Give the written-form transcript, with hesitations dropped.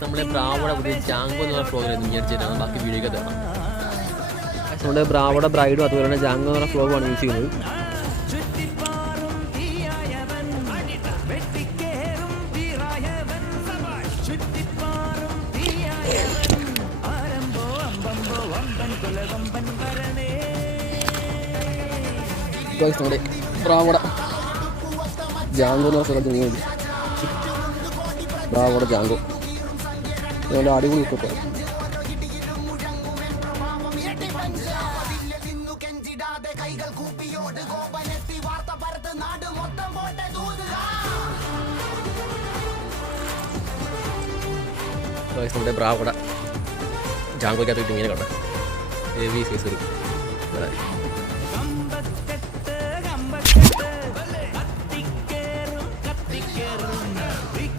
നമ്മളെ ബ്രാവോടെ പുതിയ ജാങ്കോ എന്ന് പറഞ്ഞ ഫ്ലോഗ് ആയിരുന്നു ഇഞ്ഞടിച്ചിട്ടാണ് ബാക്കി വീഡിയോ തരണം. നമ്മുടെ ബ്രാവോടെ ബ്രൈഡും അതുപോലെ തന്നെ ജാങ്കോ എന്ന് പറഞ്ഞ ഫ്ലോഗാണ് യൂസ് ചെയ്യുന്നത്. നമ്മുടെ ബ്രാവോടെ ജാങ്കോ എന്ന് പറഞ്ഞ സ്ഥലത്ത് നീങ്ങി ബ്രാവോടെ ജാങ്കോ അതുകൊണ്ട് അടിപൊളി ഇഷ്ടപ്പെട്ടു. നമ്മുടെ ബ്രാവോടെ ജാങ്കോയ്ക്കകത്ത് ഇങ്ങനെ കണ്ട ഹെവി സൈസ് ഒരു